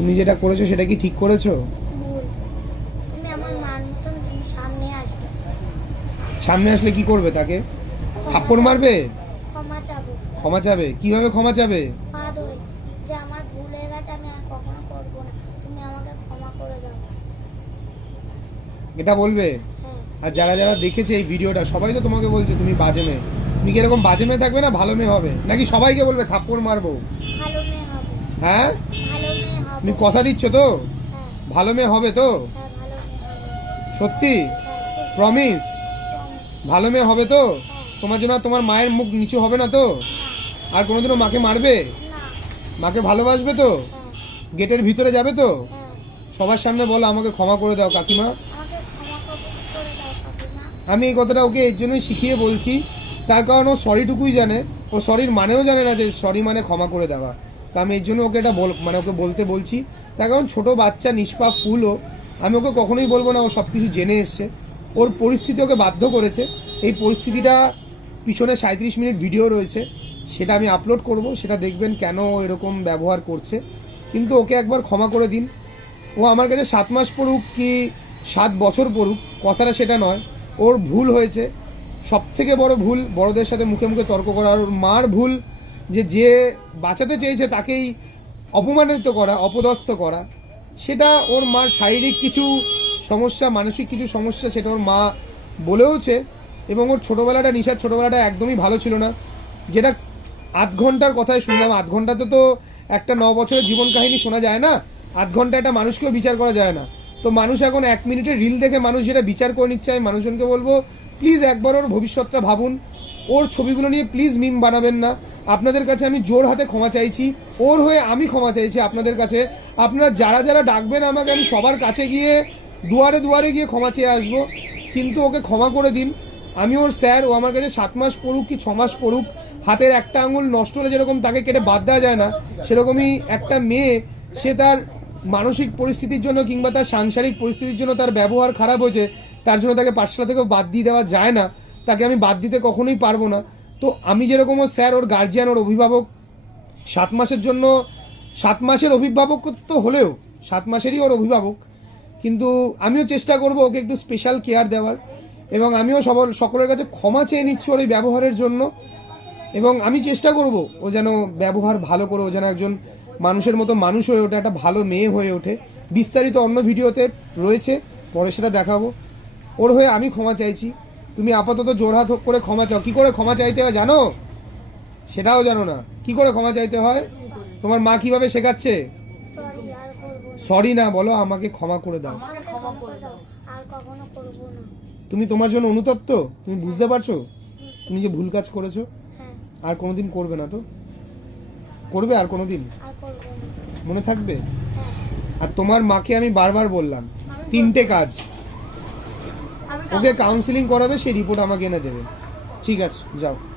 তুমি যেটা করেছো সেটা কি ঠিক করেছো? ভুল। তুমি আমার মার মতন, তুমি সামনে আসবে। সামনে আসলে কি করবে? তাকে ক্ষমা থাপ্পড় চাবো। মারবে? ক্ষমা চাবো। ক্ষমা চাবে? কিভাবে ক্ষমা চাবে? পা ধরে, যে আমার ভুল হয়ে গেছে, আমি আর কখনো করবো না, তুমি আমাকে ক্ষমা করে দাও। এটা বলবে? হ্যাঁ। আর যারা যারা দেখেছে এই ভিডিওটা সবাই তো তোমাকে বলছে তুমি বাজে মেয়ে। তুমি কি এরকম বাজে মেয়ে থাকবে না ভালো মেয়ে হবে? নাকি সবাইকে বলবে থাপ্পড় মারবো? ভালো মেয়ে হবে। হ্যাঁ, ভালো মেয়ে হবে। তুমি কথা দিচ্ছ তো? হ্যাঁ। ভালো মেয়ে হবে তো? হ্যাঁ, ভালো মেয়ে হবে। সত্যি? হ্যাঁ। প্রমিস? প্রমিস। ভালো মেয়ে হবে তো? হ্যাঁ। তোমার জন্য আর তোমার মায়ের মুখ নিচু হবে না তো? আর কোনোদিনও মাকে মারবে? না। মাকে ভালোবাসবে তো? হ্যাঁ। গেটের ভিতরে যাবে তো? হ্যাঁ। সবার সামনে বলো আমাকে ক্ষমা করে দাও কাকিমা। আমাকে ক্ষমা করে দাও কাকিমা। আমি এই কথাটা ওকে এর জন্যই শিখিয়ে বলছি, তার কারণ ও সরিটুকুই জানে, ও সরির মানেও জানে না যে সরি মানে ক্ষমা করে দেওয়া। তো আমি এর জন্য ওকে এটা ওকে বলতে বলছি। তার কারণ ছোটো বাচ্চা নিষ্পাপ ফুলও, আমি ওকে কখনোই বলবো না ও সব কিছু জেনে এসছে। ওর পরিস্থিতি ওকে বাধ্য করেছে। এই পরিস্থিতিটা পিছনে 37 মিনিট ভিডিও রয়েছে, সেটা আমি আপলোড করব, সেটা দেখবেন কেন ও এরকম ব্যবহার করছে। কিন্তু ওকে একবার ক্ষমা করে দিন। ও আমার কাছে 7 মাস পড়ুক কি 7 বছর পড়ুক, কথাটা সেটা নয়। ওর ভুল হয়েছে, সব থেকে বড় ভুল বড়দের সাথে মুখে মুখে তর্ক করা। আর ওর মার ভুল যে বাঁচাতে চেয়েছে তাকেই অপমানিত করা, অপদস্থ করা। সেটা ওর মার শারীরিক কিছু সমস্যা, মানসিক কিছু সমস্যা, সেটা ওর মা বলেওছে। এবং ওর ছোটোবেলাটা, নিশার ছোটোবেলাটা একদমই ভালো ছিল না। যেটা 8 ঘন্টার কথায় শুনলাম, 8 ঘন্টাতে তো একটা 9 বছরের জীবন কাহিনী শোনা যায় না। 8 ঘন্টা একটা মানুষকেও বিচার করা যায় না। তো মানুষ এখন 1 মিনিটের রিল দেখে মানুষ যেটা বিচার করে নিচ্ছে, আমি মানুষজনকে বলবো প্লিজ একবার ওর ভবিষ্যৎটা ভাবুন। ওর ছবিগুলো নিয়ে প্লিজ মিম বানাবেন না। আপনাদের কাছে আমি জোর হাতে ক্ষমা চাইছি, ওর হয়ে আমি ক্ষমা চাইছি আপনাদের কাছে। আপনারা যারা যারা ডাকবেন আমাকে, আমি সবার কাছে গিয়ে দুয়ারে দুয়ারে গিয়ে ক্ষমা চেয়ে আসবো। কিন্তু ওকে ক্ষমা করে দিন। আমি ওর স্যার, ও আমার কাছে 7 মাস পড়ুক কি 6 মাস পড়ুক, হাতের একটা আঙুল নষ্ট হলে যেরকম তাকে কেটে বাদ দেওয়া যায় না, সেরকমই একটা মেয়ে, সে তার মানসিক পরিস্থিতির জন্য কিংবা তার সাংসারিক পরিস্থিতির জন্য তার ব্যবহার খারাপ হয়েছে, তার জন্য তাকে পাঠশালা থেকেও বাদ দিয়ে দেওয়া যায় না। তাকে আমি বাদ দিতে কখনোই পারবো না। তো আমি যেরকম ওর স্যার, ওর গার্জিয়ান, ওর অভিভাবক, 7 মাসের জন্য 7 মাসের অভিভাবকত্ব হলেও 7 মাসেরই ওর অভিভাবক। কিন্তু আমিও চেষ্টা করব ওকে একটু স্পেশাল কেয়ার দেওয়ার। এবং আমিও সকলের কাছে ক্ষমা চেয়ে নিচ্ছি ওর এই ব্যবহারের জন্য। এবং আমি চেষ্টা করব ও যেন ব্যবহার ভালো করে, ও যেন একজন মানুষের মতো মানুষ হয়ে ওঠে, একটা ভালো মেয়ে হয়ে ওঠে। বিস্তারিত অন্য ভিডিওতে রয়েছে, পরে সেটা দেখাবো। ওর হয়ে আমি ক্ষমা চাইছি। তুমি আপাতত জোরহাত করে ক্ষমা চাও। কী করে ক্ষমা চাইতে হয় জানো? সেটাও জানো না। কি করে ক্ষমা চাইতে হয়? তোমার মা কিভাবে শেখাচ্ছে? সরি, আর করবো না। সরি না, বলো আমাকে ক্ষমা করে দাও। আমাকে ক্ষমা করে দাও, আর কখনো করবো না। তুমি তোমার জন্য অনুতপ্ত? তুমি বুঝতে পারছো তুমি যে ভুল কাজ করেছো? হ্যাঁ। আর কোনোদিন করবে না তো? করবে আর কোনোদিন? আর করবো না। মনে থাকবে? হ্যাঁ। আর তোমার মাকে আমি বারবার বললাম 3টে কাজ, ওকে কাউন্সিলিং করাবে, সেই রিপোর্ট আমাকে এনে দেবে। ঠিক আছে, যাও।